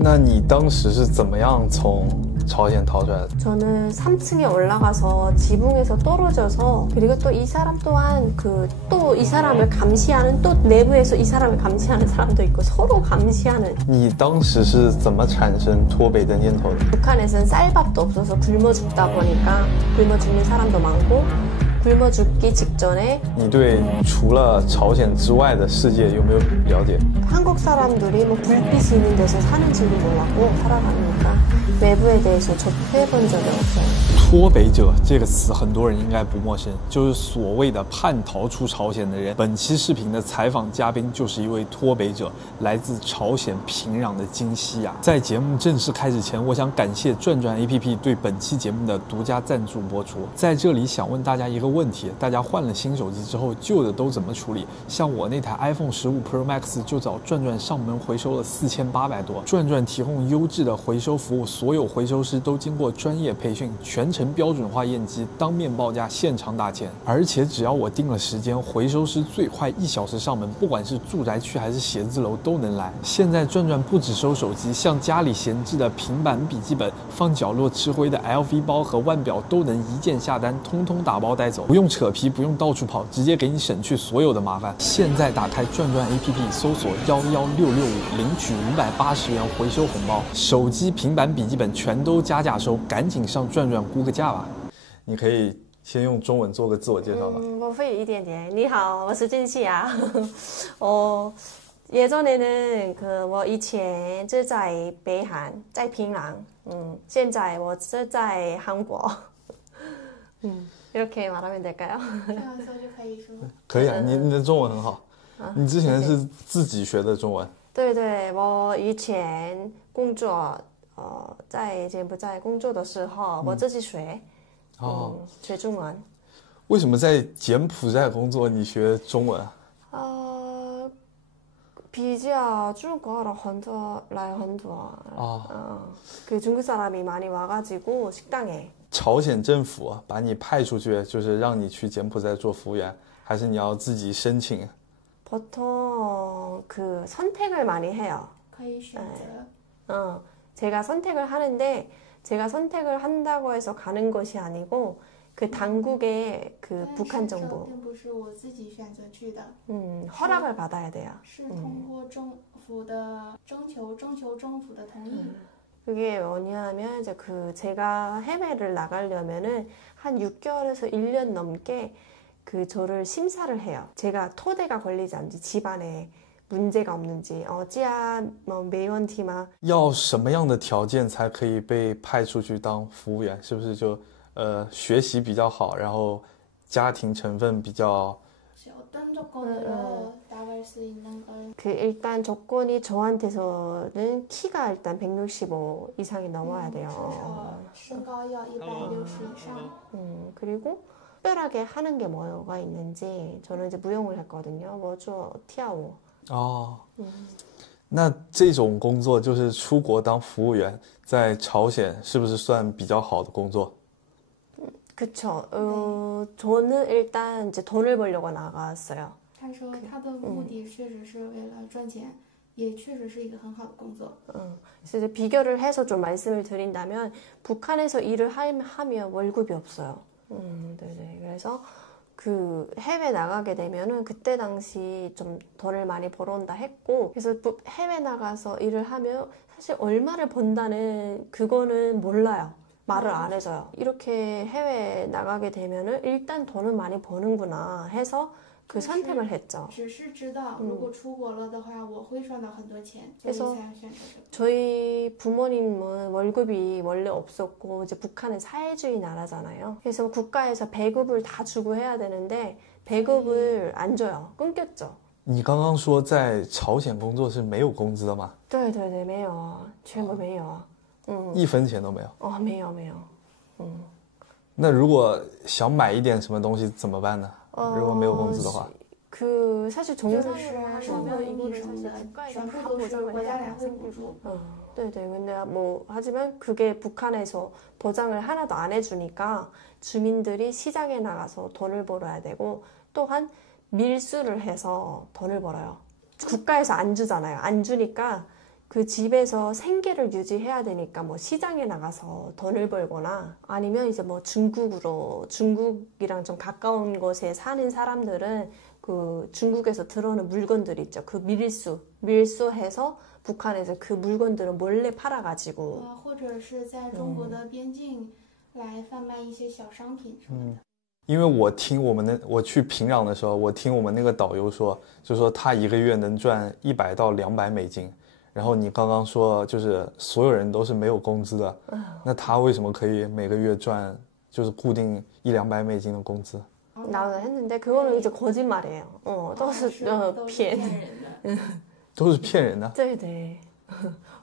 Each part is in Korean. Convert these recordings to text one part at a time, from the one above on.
那你当时是怎么样从朝鲜逃出来的？ 저는 3층에 올라가서 지붕에서 떨어져서 그리고 또 이 사람 또한 또 이 사람을 감시하는 또 내부에서 이 사람을 감시하는 사람도 있고 서로 감시하는. 你当时是怎么产生脱北的念头的？ 북한에서는 쌀밥도 없어서 굶어 죽다 보니까 굶어 죽는 사람도 많고 굶어 죽기 직전에 你对除了朝鲜之外的世界有没有了解？ 한국 사람들이 뭐 불빛이 있는 데서 사는지도 몰랐고 살아가니까 외부에 대해서 접해본 적이 없어요. 脱北者这个词很多人应该不陌生，就是所谓的叛逃出朝鲜的人。本期视频的采访嘉宾就是一位脱北者，来自朝鲜平壤的金熙雅。在节目正式开始前，我想感谢转转 APP 对本期节目的独家赞助播出。在这里想问大家一个问题：大家换了新手机之后，旧的都怎么处理？像我那台 iPhone 15 Pro Max 就找转转上门回收了4800多。转转提供优质的回收服务，所有回收师都经过专业培训，全程标准化验机，当面报价，现场打钱。而且只要我定了时间，回收师最快1小时上门，不管是住宅区还是写字楼都能来。现在转转不只收手机，像家里闲置的平板、笔记本、放角落吃灰的 LV 包和腕表都能一键下单，通通打包带走，不用扯皮，不用到处跑，直接给你省去所有的麻烦。现在打开转转 APP， 搜索11665，领取580元回收红包，手机、平板、笔记本全都加价收，赶紧上转转估个价吧。你可以先用中文做个自我介绍吧。我会一点点。你好，我是金熙雅。예전에는 뭐以前就在北韩，在平壤。现在我是在韩国。이렇게 말하면 될까요? 这样说就可以说。可以啊，你的中文很好。你之前是自己学的中文？对对，我以前工作，在柬埔寨工作的时候，我自己学。学中文。为什么在柬埔寨工作你学中文？비자 중국어를 혼자来很多。그 중국 사람이 많이 와가지고 식당에。朝鲜政府把你派出去，就是让你去柬埔寨做服务员，还是你要自己申请？ 보통 그 선택을 많이 해요. 可以选择。 제가 선택을 하는데 제가 선택을 한다고 해서 가는 것이 아니고 그 당국의 그 북한 정부 并不是我自己选择去的。 허락을 받아야 돼요. 是通过政府的征求政府的同意。 그게 뭐냐면 이제 제가 해외를 나가려면은 한 6개월에서 1년 넘게 저를 심사를 해요. 제가 토대가 걸리지 않는지 집안에 문제가 없는지, 没问题吗？要什么样的条件才可以被派出去当服务员？是不是就学习比较好，然后家庭成分比较 어떤 조건으로 나갈 수 있는 걸? 일단 조건이 저한테서는 키가 일단 165 이상이 넘어야 돼요. 身高要160以上。 그리고 특별하게 하는 게 뭐가 있는지 저는 이제 무용을 했거든요. 我做跳舞。 那这种工作就是出国当服务员，在朝鲜是不是算比较好的工作？ 그쵸. 저는 일단 이제 돈을 벌려고 나갔어요. 他说他的目的确实是为了赚钱，也确实是一个很好的工作。 그래서 이제 비교를 해서 좀 말씀을 드린다면 북한에서 일을 하면 월급이 없어요. 네네. 그래서 해외 나가게 되면은 그때 당시 좀 돈을 많이 벌어온다 했고, 그래서 해외 나가서 일을 하면 사실 얼마를 번다는 그거는 몰라요. 말을 안 해줘요. 이렇게 해외 나가게 되면은 일단 돈은 많이 버는구나 해서 선택을 했죠. 只是知道如果出国了的话我会赚到很多钱，所以 그래서 才选择这个。 저희 부모님은 월급이 원래 없었고 이제 북한은 사회주의 나라잖아요. 그래서 국가에서 배급을 다 주고 해야 되는데 배급을 안 줘요. 끊겼죠. 你刚刚说在朝鲜工作是没有工资的吗？对对对，没有，全部没有。1分钱都没有。没有没有。那如果想买一点什么东西怎么办呢？如果没有工资的话， 사실 就是 정상으로 生活用品 하면은 什么的， 국가에서 全部 다 都是 보장을 国家 해야 来会补助。 네네. 근데 뭐 하지만 그게 북한에서 보장을 하나도 안 해주니까 주민들이 시장에 나가서 돈을 벌어야 되고 또한 밀수를 해서 돈을 벌어요. 국가에서 안 주잖아요. 안 주니까 그 집에서 생계를 유지해야 되니까 뭐 시장에 나가서 돈을 벌거나 아니면 이제 뭐 중국이랑 좀 가까운 곳에 사는 사람들은 그 중국에서 들어오는 물건들 있죠. 그 밀수해서 북한에서 그 물건들을 몰래 팔아가지고 或者是在中国的边境来贩卖一些小商品什么的。因为我去平壤的时候，我听我们那个导游说，就说他一个月能赚100到200美金。然后你刚刚说就是所有人都是没有工资的，那他为什么可以每个月赚就是固定100-200美金的工资？ 나도 했는데 그거는 이제 거짓말이에요. 都是骗人的。 都是骗人的。 네네.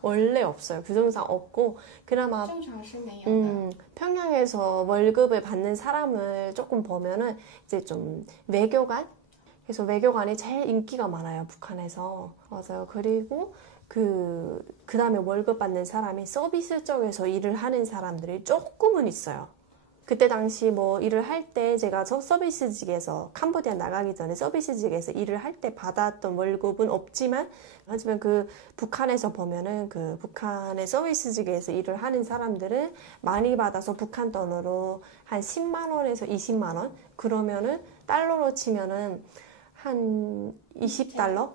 원래 없어요. 규정상 없고 그나마 正常是没有的。 평양에서 월급을 받는 사람을 조금 보면은 이제 좀 외교관? 그래서 외교관이 제일 인기가 많아요. 북한에서. 맞아요. 그리고 그 다음에 월급 받는 사람이 서비스 쪽에서 일을 하는 사람들이 조금은 있어요. 그때 당시 뭐 일을 할 때 제가 서비스직에서 캄보디아 나가기 전에 서비스직에서 일을 할 때 받았던 월급은 없지만 하지만 그 북한에서 보면은 그 북한의 서비스직에서 일을 하는 사람들은 많이 받아서 북한 돈으로 한 10만 원에서 20만 원 그러면은 달러로 치면은 한 20달러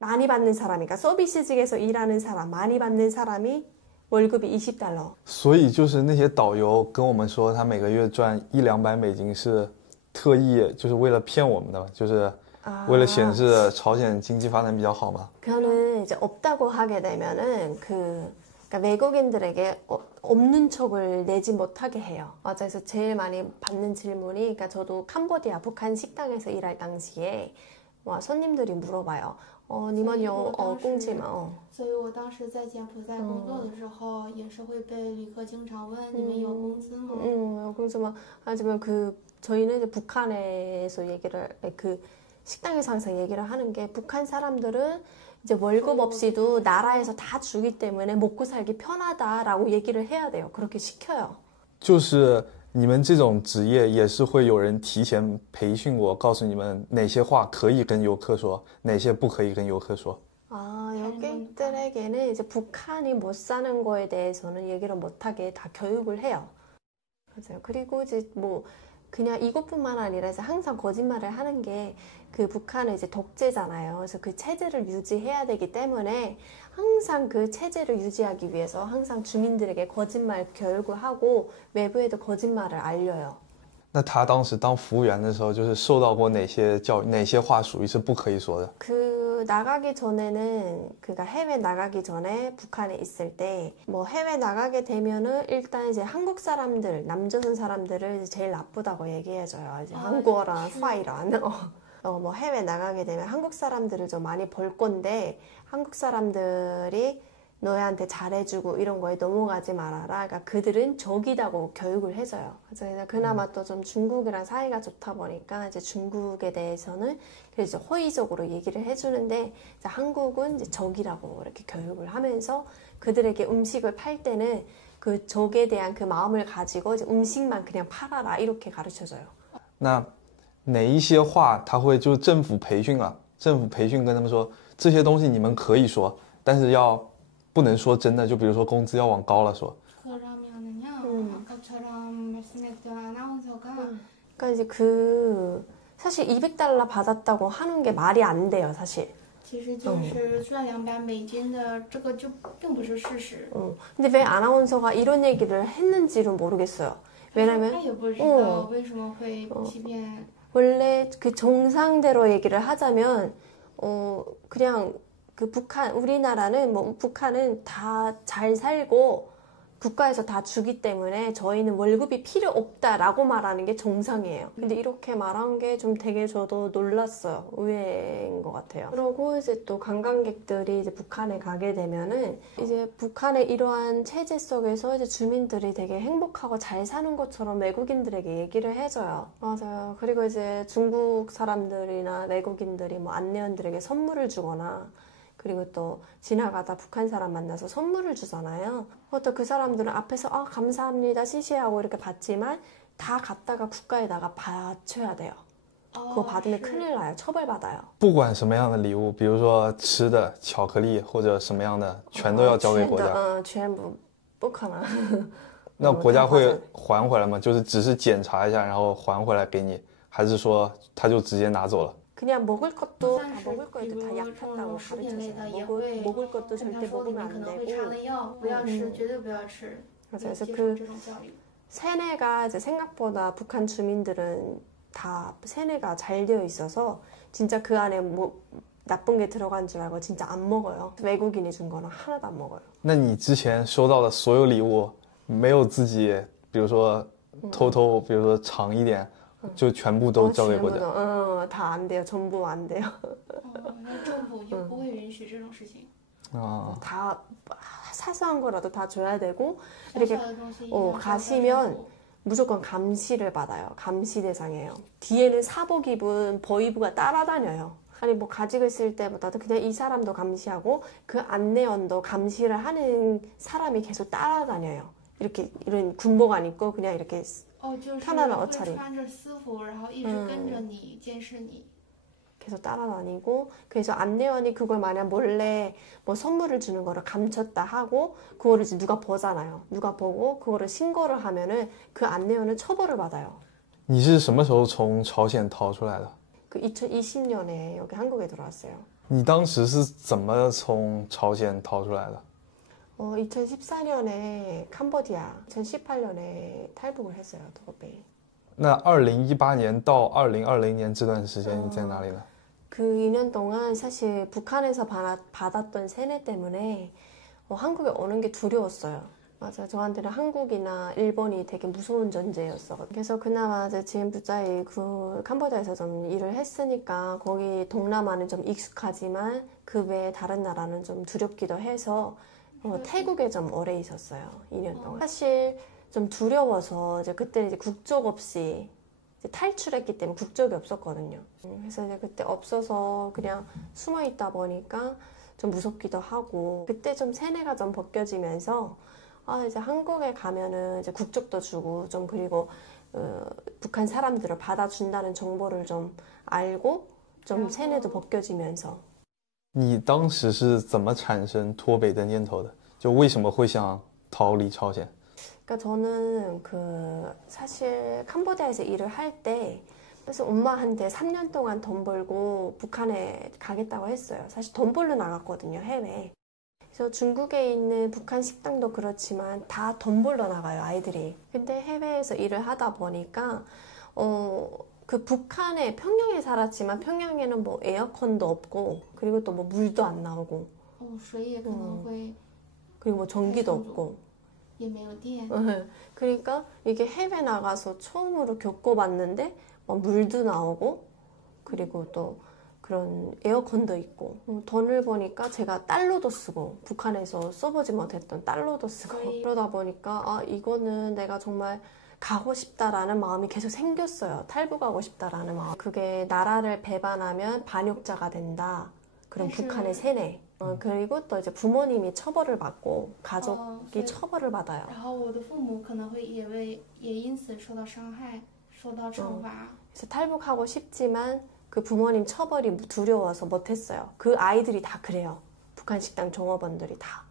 많이 받는 사람이니까 서비스직에서 일하는 사람 많이 받는 사람이 월급이 20달러. 所以就是那些导游跟我们说他每个月赚100-200美金是特意就是为了骗我们的，就是为了显示朝鲜经济发展比较好嘛。 그거는 이제 없다고 하게 되면은 그러니까 외국인들에게 없는 척을 내지 못하게 해요. 맞아. 그래서 제일 많이 받는 질문이 그러니까 저도 캄보디아 북한 식당에서 일할 당시에 와 손님들이 물어봐요. 你们有工资吗？ 所以我当时在柬埔寨工作的时候，也是会被旅客经常问你们有工资吗？ 그래서 막 하지만 저희는 이제 북한에서 그 식당에서 항상 얘기를 하는 게 북한 사람들은 이제 월급 없이도 나라에서 다 주기 때문에 먹고 살기 편하다라고 얘기를 해야 돼요. 그렇게 시켜요. 就是你们这种职业也是会有人提前培训过，告诉你们哪些话可以跟游客说，哪些不可以跟游客说。 여객들에게는 이제 북한이 못 사는 거에 대해서는 얘기를 못하게 다 교육을 해요. 맞아요. 그리고 이제 뭐 그냥 이것뿐만 아니라 이제 항상 거짓말을 하는 게 그 북한은 이제 독재잖아요. 그래서 그 체제를 유지해야 되기 때문에 항상 그 체제를 유지하기 위해서 항상 주민들에게 거짓말 교육을 하고 외부에도 거짓말을 알려요. 那他当时当服务员的时候，就是受到过哪些教育，哪些话属于是不可以说的？ 나가기 전에는 그가 해외 나가기 전에 북한에 있을 때 뭐 해외 나가게 되면은 일단 이제 한국 사람들 남조선 사람들을 제일 나쁘다고 얘기해줘요. 이제 한국어랑 파이란 뭐 해외 나가게 되면 한국 사람들을 좀 많이 볼 건데 한국 사람들이 너희한테 잘해주고 이런 거에 넘어가지 말아라. 그러니까 그들은 적이다고 교육을 해줘요. 그래서 그나마 또 좀 중국이랑 사이가 좋다 보니까 이제 중국에 대해서는 그래서 호의적으로 얘기를 해주는데 이제 한국은 이제 적이라고 이렇게 교육을 하면서 그들에게 음식을 팔 때는 그 적에 대한 그 마음을 가지고 이제 음식만 그냥 팔아라 이렇게 가르쳐줘요. 那哪一些话他会就是政府培训啊？政府培训跟他们说这些东西你们可以说，但是不能说真的，就比如说工资要往高了说。 그러면은요, 아까처럼 말씀했던 아나운서가 그러니까 이제 사실 200달러 받았다고 하는 게 말이 안 돼요, 사실. 其实就是赚200美金的这个就并不是事实。 근데 왜 아나운서가 이런 얘기를 했는지는 모르겠어요. 왜냐면 他也不知道为什么会欺骗。 원래 그 정상대로 얘기를 하자면 그냥 그 우리나라는 뭐 북한은 다 잘 살고 국가에서 다 주기 때문에 저희는 월급이 필요 없다라고 말하는 게 정상이에요. 근데 이렇게 말한 게 좀 되게 저도 놀랐어요. 의외인 것 같아요. 그리고 이제 또 관광객들이 이제 북한에 가게 되면은 이제 북한의 이러한 체제 속에서 이제 주민들이 되게 행복하고 잘 사는 것처럼 외국인들에게 얘기를 해줘요. 맞아요. 그리고 이제 중국 사람들이나 외국인들이 뭐 안내원들에게 선물을 주거나 그리고 또 지나가다 북한 사람 만나서 선물을 주잖아요. 또 그 사람들은 앞에서 감사합니다 시시하고 이렇게 받지만 다 갖다가 국가에다가 바쳐야 돼요. 그거 받으면 큰일 나요. 처벌받아요. 不管什么样的礼物，比如说吃的、巧克力或者什么样的，全都要交给国家。全部不可能。那国家会还回来吗？就是只是检查一下，然后还回来给你，还是说他就直接拿走了？ 그냥 먹을 것도 다 但是 먹을 比 거에도 如 다 这 약한다고 种食品类的也 가르쳐줘요. 会 먹을 것도 跟 절대 他说里 먹으면 面可 안 能会插了 되고. 药，不要吃，绝对不要吃。 맞아요. 接 그래서 受 그 这种教育。 세뇌가 이제 생각보다 북한 주민들은 다 세뇌가 잘 되어 있어서 진짜 그 안에 뭐 나쁜 게 들어간 줄 알고 진짜 안 먹어요. 외국인이 준 거는 하나도 안 먹어요. 那你之前收到的所有礼物，没有自己，比如说偷偷，比如说尝一点，就全部都交给国家？ 다 안 돼요. 전부 안 돼요. 那政府就不会允许这种事情。 다 사소한 거라도 다 줘야 되고 小 이렇게 小的东西一定要交给政 가시면 府。 무조건 감시를 받아요. 감시 대상이에요. 뒤에는 사복 입은 버이부가 따라다녀요. 아니 뭐 가지고 있을 때보다도 그냥 이 사람도 감시하고 그 안내원도 감시를 하는 사람이 계속 따라다녀요. 이렇게 이런 군복 안 입고 그냥 이렇게 就是 편안한 会 옷차림. 穿着私服，然后一直跟着你，监视你。 계속 따라다니고 그래서 안내원이 그걸 만약 몰래 뭐 선물을 주는 거를 감췄다 하고 그거를 이제 누가 보잖아요. 누가 보고 그거를 신고를 하면은 그 안내원은 처벌을 받아요. 你是什么时候从朝鲜逃出来的？ 그 2020년에 여기 한국에 들어왔어요. 你当时是怎么从朝鲜逃出来的？ 2014년에 캄보디아, 2018년에 탈북을 했어요. 도베이. 那2018年到2020年这段时间你在哪里呢？ 그 2년 동안 사실 북한에서 받았던 세뇌 때문에 한국에 오는 게 두려웠어요. 맞아, 저한테는 한국이나 일본이 되게 무서운 존재였어. 그래서 그나마 이제 지엠부자이 그 캄보디아에서 좀 일을 했으니까 거기 동남아는 좀 익숙하지만 그 외에 다른 나라는 좀 두렵기도 해서 태국에 좀 오래 있었어요. 2년 동안. 사실 좀 두려워서 이제 그때 이제 국적 없이 탈출했기 때문에 국적이 없었거든요. 그래서 이제 그때 없어서 그냥 숨어 있다 보니까 좀 무섭기도 하고 그때 좀 세뇌가 좀 벗겨지면서 이제 한국에 가면은 이제 국적도 주고 좀 그리고 북한 사람들을 받아준다는 정보를 좀 알고 좀 세뇌도 벗겨지면서 你当时是怎么产生脱北的念头的？就为什么会想逃离朝鲜？ 그러니까 저는 사실 캄보디아에서 일을 할 때 그래서 엄마한테 3년 동안 돈 벌고 북한에 가겠다고 했어요. 사실 돈 벌러 나갔거든요, 해외. 그래서 중국에 있는 북한 식당도 그렇지만 다 돈 벌러 나가요, 아이들이. 근데 해외에서 일을 하다 보니까 그 북한에 평양에 살았지만 평양에는 뭐 에어컨도 없고 그리고 또 뭐 물도 안 나오고 水也可能会 그리고 뭐 전기도 없고 也没有电。 그러니까 이게 해외 나가서 처음으로 겪어봤는데 물도 나오고 그리고 또 그런 에어컨도 있고 돈을 버니까 제가 달러도 쓰고 북한에서 써보지 못했던 달러도 쓰고 그러다 보니까 이거는 내가 정말 가고 싶다라는 마음이 계속 생겼어요. 탈북하고 싶다라는 마음. 그게 나라를 배반하면 반역자가 된다. 그런 북한의 세뇌. 그리고 또 이제 부모님이 처벌을 받고 가족이 처벌을 받아요. 然后我的父母可能会也因此受到伤害，受到惩罚。 그래서 탈북하고 싶지만 그 부모님 처벌이 두려워서 못했어요. 그 아이들이 다 그래요. 북한 식당 종업원들이 다.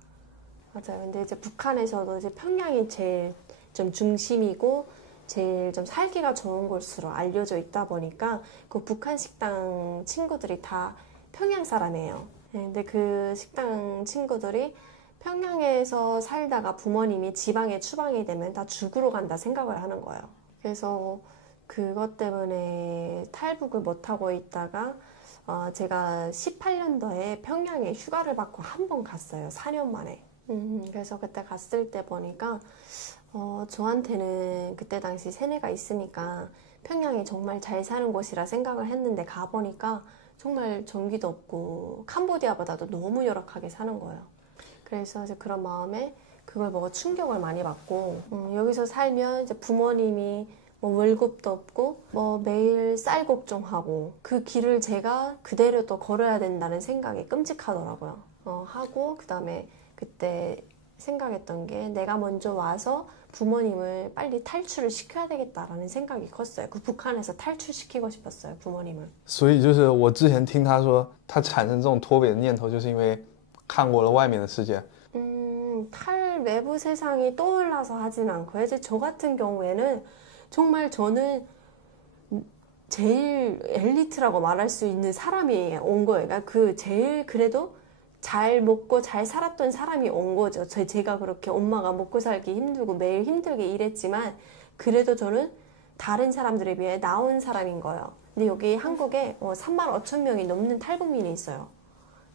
맞아요. 근데 이제 북한에서도 이제 평양이 제일 좀 중심이고 제일 좀 살기가 좋은 곳으로 알려져 있다 보니까 그 북한 식당 친구들이 다 평양 사람이에요. 근데 그 식당 친구들이 평양에서 살다가 부모님이 지방에 추방이 되면 다 죽으러 간다 생각을 하는 거예요. 그래서 그것 때문에 탈북을 못하고 있다가 제가 18년도에 평양에 휴가를 받고 한 번 갔어요. 4년 만에. 그래서 그때 갔을 때 보니까 저한테는 그때 당시 세뇌가 있으니까 평양이 정말 잘 사는 곳이라 생각을 했는데 가보니까 정말 전기도 없고 캄보디아보다도 너무 열악하게 사는 거예요. 그래서 이제 그런 마음에 그걸 보고 충격을 많이 받고 여기서 살면 이제 부모님이 뭐 월급도 없고 뭐 매일 쌀 걱정하고 그 길을 제가 그대로 또 걸어야 된다는 생각이 끔찍하더라고요. 하고 그 다음에 그때 생각했던 게 내가 먼저 와서 부모님을 빨리 탈출을 시켜야 되겠다라는 생각이 컸어요. 그 북한에서 탈출시키고 싶었어요, 부모님을. 所以就是我之前听他说，他产生这种脱北的念头，就是因为看过了外面的世界。 탈외부 세상이 떠올라서 하진 않고요. 이제 저 같은 경우에는 정말 저는 제일 엘리트라고 말할 수 있는 사람이 온 거예요. 그러니까 그 제일 그래도 잘 먹고 잘 살았던 사람이 온 거죠. 제가 그렇게 엄마가 먹고 살기 힘들고 매일 힘들게 일했지만 그래도 저는 다른 사람들에 비해 나온 사람인 거예요. 근데 여기 한국에 3만 5천 명이 넘는 탈북민이 있어요.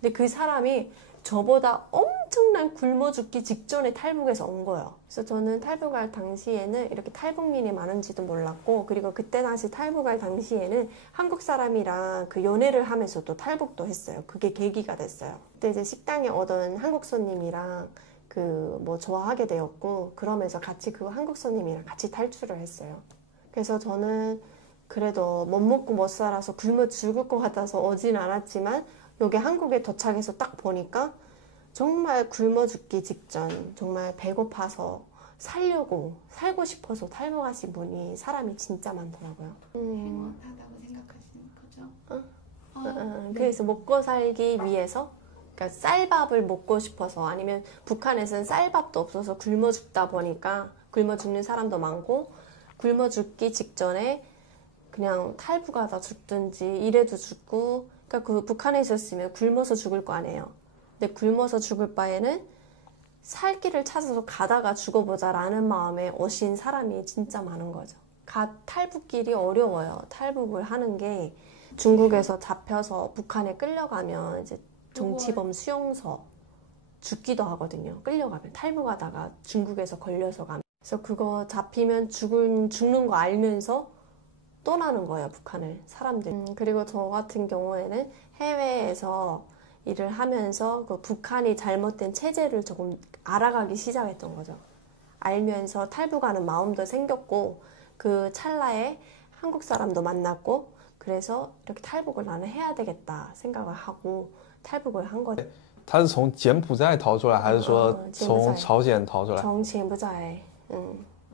근데 그 사람이 저보다 엄청난 굶어 죽기 직전에 탈북해서 온 거예요. 그래서 저는 탈북할 당시에는 이렇게 탈북민이 많은지도 몰랐고, 그리고 그때 당시 탈북할 당시에는 한국 사람이랑 그 연애를 하면서 또 탈북도 했어요. 그게 계기가 됐어요. 그때 이제 식당에 오던 한국 손님이랑 좋아하게 되었고, 그러면서 같이 그 한국 손님이랑 같이 탈출을 했어요. 그래서 저는 그래도 못 먹고 못 살아서 굶어 죽을 것 같아서 오진 않았지만, 여기 한국에 도착해서 딱 보니까 정말 굶어 죽기 직전, 정말 배고파서 살고 싶어서 탈북하신 분이 사람이 진짜 많더라고요. 행복하다고 생각하시는 거죠? 그래서 먹고 살기 위해서, 그러니까 쌀밥을 먹고 싶어서, 아니면 북한에서는 쌀밥도 없어서 굶어 죽다 보니까 굶어 죽는 사람도 많고, 굶어 죽기 직전에 그냥 탈북하다 죽든지 이래도 죽고, 그러니까 그 북한에 있었으면 굶어서 죽을 거 아니에요. 근데 굶어서 죽을 바에는 살 길을 찾아서 가다가 죽어보자라는 마음에 오신 사람이 진짜 많은 거죠. 탈북길이 어려워요. 탈북을 하는 게 중국에서 잡혀서 북한에 끌려가면 이제 정치범 수용소 죽기도 하거든요. 끌려가면 탈북하다가 중국에서 걸려서 가면. 그래서 그거 잡히면 죽는 거 알면서 떠나는 거예요, 북한을, 사람들. 그리고 저 같은 경우에는 해외에서 일을 하면서 그 북한이 잘못된 체제를 조금 알아가기 시작했던 거죠. 알면서 탈북하는 마음도 생겼고, 그 찰나에 한국 사람도 만났고, 그래서 이렇게 탈북을 나는 해야 되겠다 생각을 하고 탈북을 한 거죠. 他是从柬埔寨逃出来，还是说从朝鲜逃出来？ 정柬埔寨.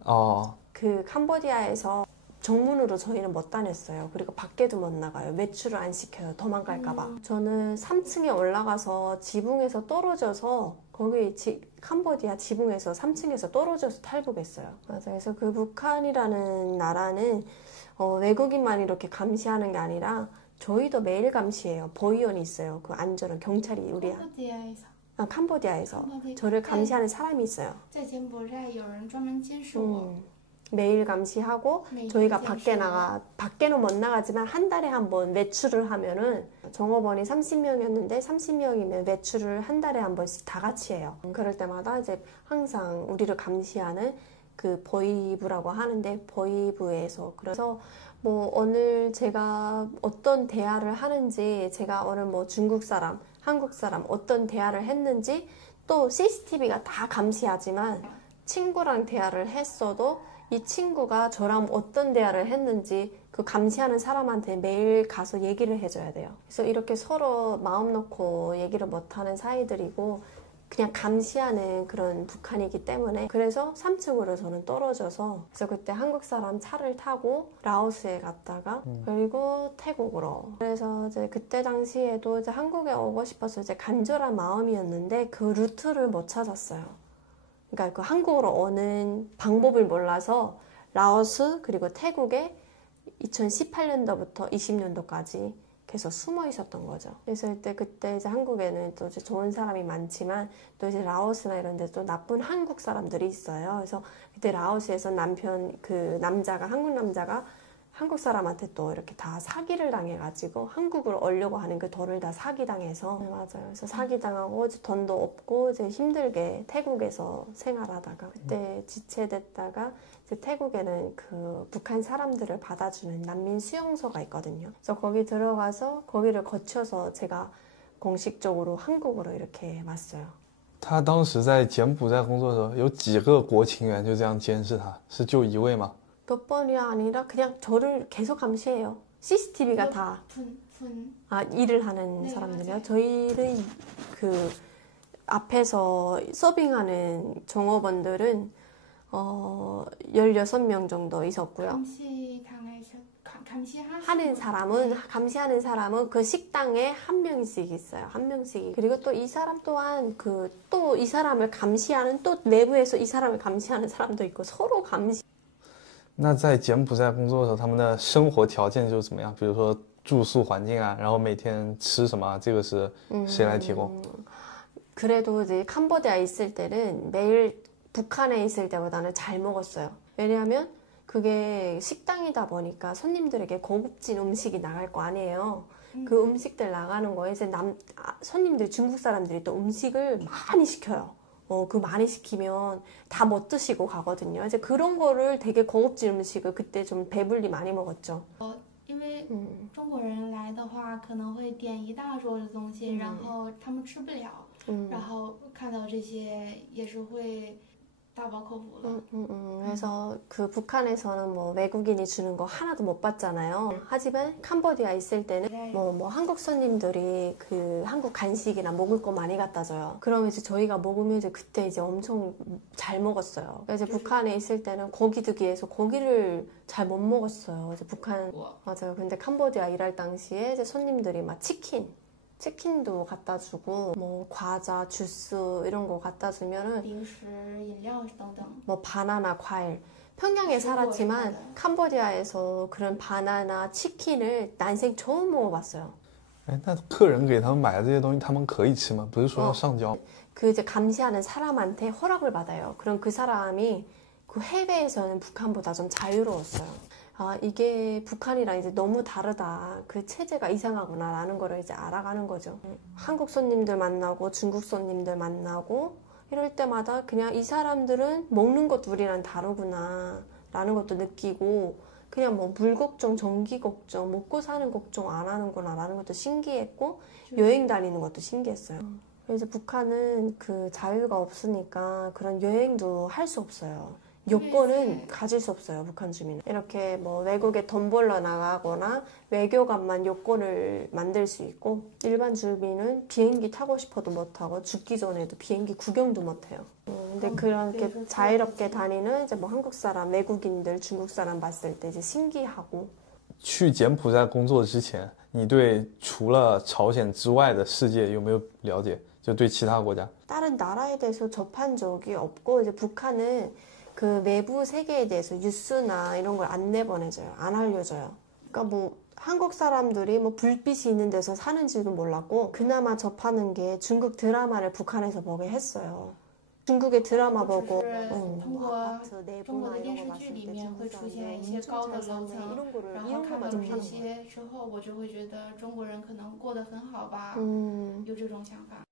어. 그 캄보디아에서 정문으로 저희는 못 다녔어요. 그리고 밖에도 못 나가요. 외출을 안 시켜요. 도망갈까봐. 저는 3층에 올라가서 지붕에서 떨어져서 거기 캄보디아 지붕에서 3층에서 떨어져서 탈북했어요. 맞아요. 그래서 그 북한이라는 나라는 외국인만 이렇게 감시하는 게 아니라 저희도 매일 감시해요. 보위원이 있어요. 그 안전은 경찰이 우리 캄보디아에서 저를 감시하는 사람이 있어요. 在柬埔寨有人专门监视我。 매일 감시하고 저희가 밖에는 못 나가지만 한 달에 한 번 외출을 하면은 종업원이 30명이었는데 30명이면 외출을 한 달에 한 번씩 다 같이 해요. 그럴 때마다 이제 항상 우리를 감시하는 그 보위부라고 하는데 보위부에서 그래서 오늘 제가 어떤 대화를 하는지 제가 오늘 중국 사람, 한국 사람 어떤 대화를 했는지 또 CCTV가 다 감시하지만 친구랑 대화를 했어도 이 친구가 저랑 어떤 대화를 했는지 그 감시하는 사람한테 매일 가서 얘기를 해줘야 돼요. 그래서 이렇게 서로 마음 놓고 얘기를 못하는 사이들이고 그냥 감시하는 그런 북한이기 때문에 그래서 3층으로 저는 떨어져서 그래서 그때 한국 사람 차를 타고 라오스에 갔다가 그리고 태국으로 그래서 이제 그때 당시에도 이제 한국에 오고 싶어서 이제 간절한 마음이었는데 그 루트를 못 찾았어요. 그러니까 그 한국으로 오는 방법을 몰라서 라오스 그리고 태국에 2018년도부터 20년도까지 계속 숨어 있었던 거죠. 그래서 그때 이제 한국에는 또 이제 좋은 사람이 많지만 또 이제 라오스나 이런 데 또 나쁜 한국 사람들이 있어요. 그래서 그때 라오스에서 한국 남자가 한국 사람한테 또 이렇게 다 사기를 당해가지고 한국으로 오려고 하는 그 돈을 다 사기당해서 네, 맞아요. 그래서 사기당하고 이제 돈도 없고 이제 힘들게 태국에서 생활하다가 그때 지체됐다가 이제 태국에는 그 북한 사람들을 받아주는 난민 수용소가 있거든요. 그래서 거기 들어가서 거기를 거쳐서 제가 공식적으로 한국으로 이렇게 왔어요. 他当时在柬埔寨工作的时候，有几个国情员就这样监视他，是就一位吗？ 몇 번이 아니라 그냥 저를 계속 감시해요. CCTV가 다 일을 하는 네, 사람들이요. 맞아요. 저희를 앞에서 서빙하는 종업원들은 16명 정도 있었고요. 감시하는 사람은 그 식당에 한 명씩 있어요. 한 명씩. 그리고 또 이 사람 또한 또 이 사람을 감시하는 또 내부에서 이 사람을 감시하는 사람도 있고 서로 감시. 那在柬埔寨工作的时候，他们的生活条件就是怎么样？比如说住宿环境啊，然后每天吃什么，这个是谁来提供？ 그래도 이제 캄보디아에 있을 때는 매일 북한에 있을 때보다는 잘 먹었어요. 왜냐하면 그게 식당이다 보니까 손님들에게 고급진 음식이 나갈 거 아니에요. 그 음식들 나가는 거에 이제 손님들, 중국 사람들이 또 음식을 많이 시켜요. 그 많이 시키면 다 못 드시고 가거든요. 이제 그런 거를 되게 고급진 음식을 그때 좀 배불리 많이 먹었죠. 因为中国人来的话可能会点一大桌的东西，然后他们吃不了，然后看到这些也是会大饱口福了。 그래서 그 북한에서는 뭐 외국인이 주는 거 하나도 못 받잖아요. 하지만 캄보디아 있을 때는 뭐 한국 손님들이 그 한국 간식이나 먹을 거 많이 갖다 줘요. 그러면 이제 저희가 먹으면 이제 그때 이제 엄청 잘 먹었어요. 이제 북한에 있을 때는 고기 드기에서 고기를 잘 못 먹었어요. 이제 북한 맞아요. 근데 캄보디아 일할 당시에 이제 손님들이 막 치킨도 갖다 주고 뭐 과자, 주스 이런 거 갖다 주면은 뭐 바나나, 과일 평양에 살았지만 캄보디아에서 그런 바나나, 치킨을 난생 처음 먹어봤어요. 那客人给他们买的这些东西，他们可以吃吗？不是说要上交？ 그 이제 감시하는 사람한테 허락을 받아요. 그럼 그 사람이 그 해외에서는 북한보다 좀 자유로웠어요. 아, 이게 북한이랑 이제 너무 다르다. 그 체제가 이상하구나 라는 거를 이제 알아가는 거죠. 한국 손님들 만나고 중국 손님들 만나고 이럴 때마다 그냥 이 사람들은 먹는 것도 우리랑 다르구나 라는 것도 느끼고 그냥 뭐 물 걱정, 전기 걱정, 먹고 사는 걱정 안 하는구나 라는 것도 신기했고 여행 다니는 것도 신기했어요. 그래서 북한은 그 자유가 없으니까 그런 여행도 할 수 없어요. 요건은 가질 수 없어요. 북한 주민은. 이렇게 뭐 외국에 돈 벌러 나가거나 외교관만 요건을 만들 수 있고 일반 주민은 비행기 타고 싶어도 못하고 죽기 전에도 비행기 구경도 못해요. 근데 그렇게 자유롭게 다니는 이제 뭐 한국 사람, 외국인들, 중국 사람 봤을 때 이제 신기하고. 去柬埔寨工作之前，你对除了朝鲜之外的世界有没有了解？就对其他国家？ 다른 나라에 대해서 접한 적이 없고 이제 북한은 그 외부 세계에 대해서 뉴스나 이런 걸 안 내보내줘요. 안 알려줘요. 그러니까 뭐 한국 사람들이 뭐 불빛이 있는 데서 사는지도 몰랐고 그나마 접하는 게 중국 드라마를 북한에서 보게 했어요. 중국의 드라마 보고 아파트 내부나 이런 거 봤을 때 중국 사람들 엄청 잘 사네 이런 거만 접하는 거예요. 之后我就会觉得中国人可能过得很好吧，有这种想法。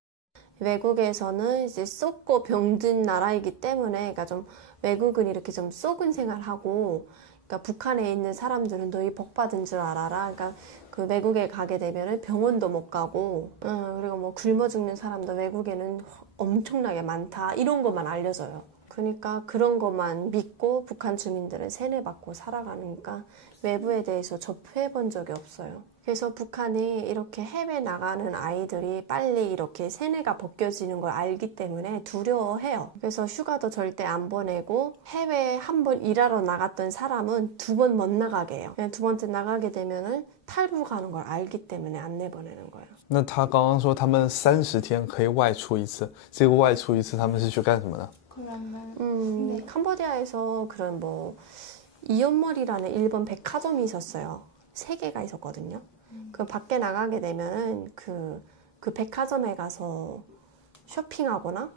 외국에서는 이제 썩고 병든 나라이기 때문에 그러니까 좀 외국은 이렇게 좀 썩은 생활하고 그러니까 북한에 있는 사람들은 너희 복 받은 줄 알아라. 그러니까 그 외국에 가게 되면은 병원도 못 가고 그리고 뭐 굶어 죽는 사람도 외국에는 엄청나게 많다. 이런 것만 알려줘요. 그러니까 그런 것만 믿고 북한 주민들은 세뇌받고 살아가니까 외부에 대해서 접해 본 적이 없어요. 그래서 북한이 이렇게 해외 나가는 아이들이 빨리 이렇게 세뇌가 벗겨지는 걸 알기 때문에 두려워해요. 그래서 휴가도 절대 안 보내고 해외에 한 번 일하러 나갔던 사람은 2번 못 나가게 해요. 그냥 2번째 나가게 되면은 탈북하는 걸 알기 때문에 안 내보내는 거예요. 那他刚刚说他们30天可以外出一次，这个外出一次他们是去干什么呢？ 캄보디아에서 그런 뭐 이연몰이라는 일본 백화점이 있었어요. 3개가 있었거든요. 그 밖에 나가게 되면은 그 백화점에 가서 쇼핑하거나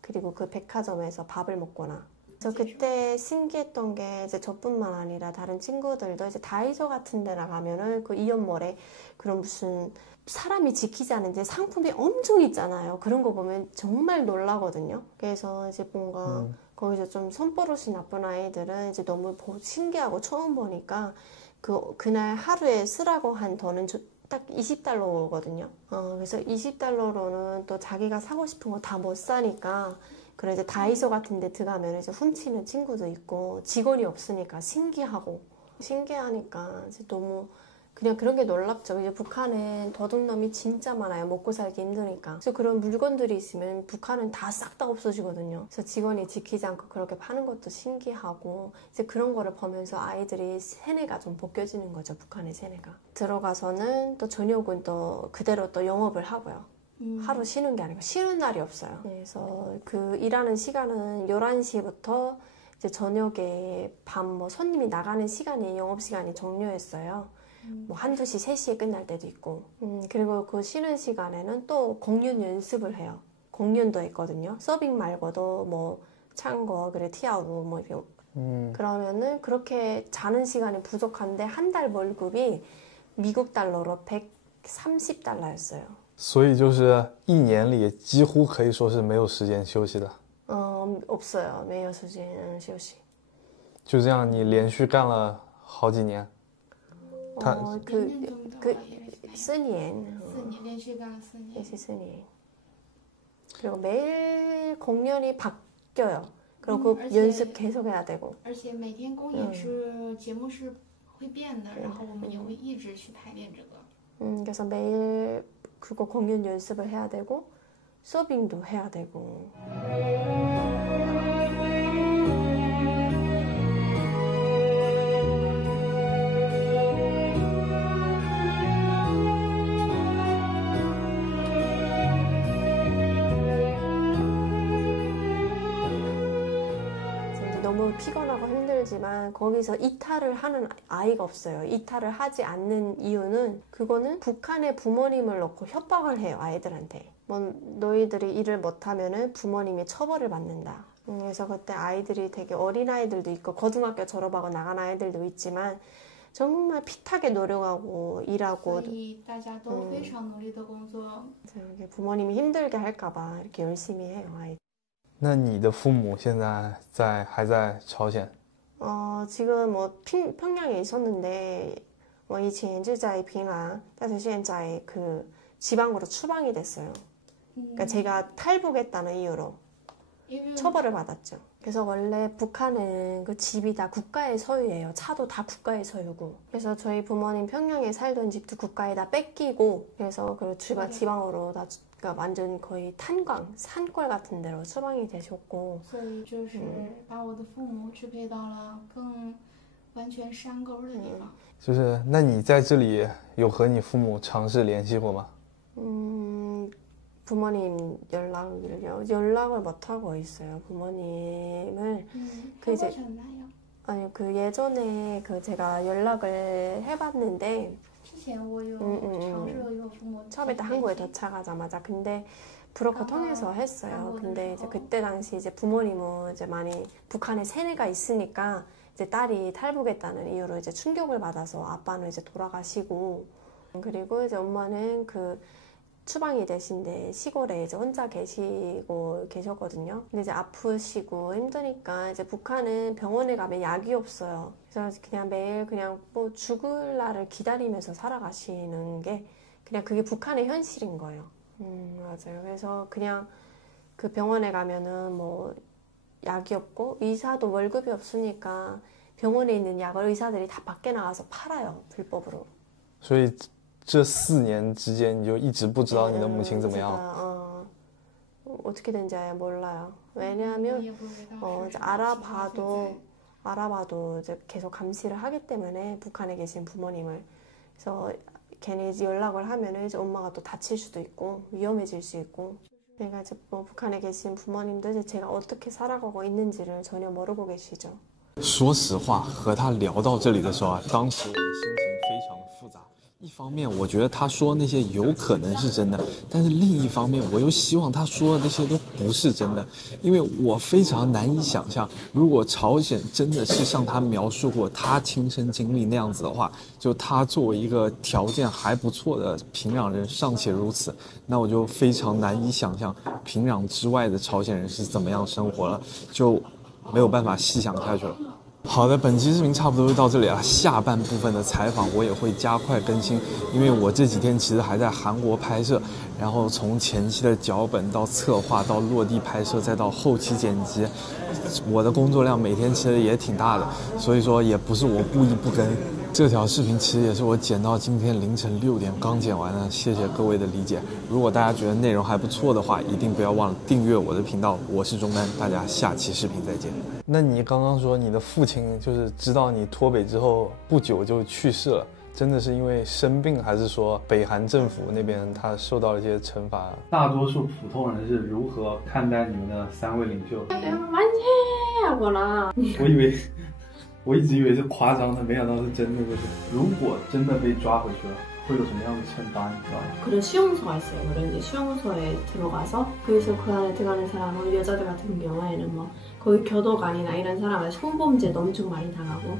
그리고 그 백화점에서 밥을 먹거나. 그래서 그때 신기했던 게 이제 저뿐만 아니라 다른 친구들도 이제 다이소 같은 데 나가면은 그 이연몰에 그런 무슨 사람이 지키지 않은 이제 상품이 엄청 있잖아요. 그런 거 보면 정말 놀라거든요. 그래서 이제 뭔가 거기서 좀 손버릇이 나쁜 아이들은 이제 너무 신기하고 처음 보니까 그날 하루에 쓰라고 한 돈은 딱 20달러거든요. 그래서 20달러로는 또 자기가 사고 싶은 거 다 못 사니까 그래 이제 다이소 같은 데 들어가면 이제 훔치는 친구도 있고 직원이 없으니까 신기하니까 이제 너무 그냥 그런 게 놀랍죠. 이제 북한은 도둑놈이 진짜 많아요. 먹고 살기 힘드니까. 그래서 그런 물건들이 있으면 북한은 다 싹 다 없어지거든요. 그래서 직원이 지키지 않고 그렇게 파는 것도 신기하고 이제 그런 거를 보면서 아이들이 세뇌가 좀 벗겨지는 거죠. 북한의 세뇌가. 들어가서는 또 저녁은 또 그대로 또 영업을 하고요. 하루 쉬는 게 아니고 쉬는 날이 없어요. 그래서 그 일하는 시간은 11시부터 이제 저녁에 밤 뭐 손님이 나가는 시간이 영업시간이 종료했어요. 뭐 한두 시, 3시에 끝날 때도 있고. 그리고 그 쉬는 시간에는 또 공연 연습을 해요. 공연도 있거든요. 서빙 말고도 뭐 창거, 그래 티아우 뭐 이렇게. 그러면은 그렇게 자는 시간이 부족한데 한 달 월급이 미국 달러로 130달러였어요. 所以就是一年里几乎可以说是没有时间休息的。 없어요. 没有时间休息。 就这样你连续干了好几年。 4년. 4년连续干了4年。 连续 4년. 그리고 매일 공연이 바뀌어요. 그리고 그 연습 계속 해야 되고. 而且每天公演是节目是会变的，然后我们也会一直去排练这个。 그래서 매일 그거 공연 연습을 해야 되고 서빙도 해야 되고. 너무 피곤하고 힘들지만 거기서 이탈을 하는 아이가 없어요. 이탈을 하지 않는 이유는 그거는 북한의 부모님을 놓고 협박을 해요. 아이들한테. 뭐 너희들이 일을 못하면은 부모님이 처벌을 받는다. 그래서 그때 아이들이 되게 어린 아이들도 있고 고등학교 졸업하고 나간 아이들도 있지만 정말 피타게 노력하고 일하고. 부모님이 힘들게 할까봐 이렇게 열심히 해요. 아이들. 那你的父母现在还在朝鲜？ 지금 뭐 평양에 있었는데 뭐以前就在平安，但是现在그 지방으로 추방이 됐어요. 그러니까 제가 탈북했다는 이유로 처벌을 받았죠. 그래서 원래 북한은 그 집이 다 국가의 소유예요. 차도 다 국가의 소유고. 그래서 저희 부모님 평양에 살던 집도 국가에 다 뺏기고, 그래서 그 지방으로 다 그러니까 완전 거의 탄광, 산골 같은 데로 추방이 되셨고. 所以就是把我的父母支配到了更完全山沟的地方。就是那你在这里有和你父母尝试联系过吗？ 부모님 연락을 못 하고 있어요. 부모님을 그 이제 아니 그 예전에 그 제가 연락을 해봤는데 처음에 딱 한국에 도착하자마자 근데 브로커 통해서 했어요. 근데 이제 그때 당시 이제 부모님은 이제 많이 북한에 세뇌가 있으니까 이제 딸이 탈북했다는 이유로 이제 충격을 받아서 아빠는 이제 돌아가시고 그리고 이제 엄마는 그 추방이 되신데 시골에 이제 혼자 계셨거든요. 근데 이제 아프시고 힘드니까 이제 북한은 병원에 가면 약이 없어요. 그래서 그냥 매일 그냥 뭐 죽을 날을 기다리면서 살아가시는 게 그냥 그게 북한의 현실인 거예요. 맞아요. 그래서 그냥 그 병원에 가면은 뭐 약이 없고 의사도 월급이 없으니까 병원에 있는 약을 의사들이 다 밖에 나가서 팔아요. 불법으로. 所以这4年之间你就一直不知道你的母亲怎么样？ 어떻게 된지 몰라요. 왜냐하면 이제 알아봐도 이제 계속 감시를 하기 때문에 북한에 계신 부모님을. 그래서 괜히 연락을 하면은 이제 엄마가 또 다칠 수도 있고 위험해질 수 있고. 그러니까 이제 뭐 북한에 계신 부모님도 이제 제가 어떻게 살아가고 있는지를 전혀 모르고 계시죠. 说实话，和他聊到这里的时候啊，当时我的心情非常复杂。一方面，我觉得他说那些有可能是真的，但是另一方面，我又希望他说的那些都不是真的，因为我非常难以想象，如果朝鲜真的是像他描述过他亲身经历那样子的话，就他作为一个条件还不错的平壤人尚且如此，那我就非常难以想象平壤之外的朝鲜人是怎么样生活了，就没有办法细想下去了。好的，本期视频差不多就到这里了。下半部分的采访我也会加快更新，因为我这几天其实还在韩国拍摄，然后从前期的脚本到策划到落地拍摄再到后期剪辑，我的工作量每天其实也挺大的，所以说也不是我故意不更，这条视频其实也是我剪到今天凌晨6点刚剪完的，谢谢各位的理解。如果大家觉得内容还不错的话，一定不要忘了订阅我的频道。我是钟丹，大家下期视频再见。那你刚刚说你的父亲就是知道你脱北之后不久就去世了，真的是因为生病，还是说北韩政府那边他受到了一些惩罚？大多数普通人是如何看待你们的3位领袖？我一直以为是夸张的，没想到是真的。就是如果真的被抓回去了，会有什么样的惩罚？你知道吗？ 그런 수용소가 있어요. 그런 이제 수용소에 들어가서 거기서 그 안에 들어가는 사람은 여자들 같은 경우에는 뭐 거기 교도관이나 이런 사람의 성범죄도 엄청 많이 당하고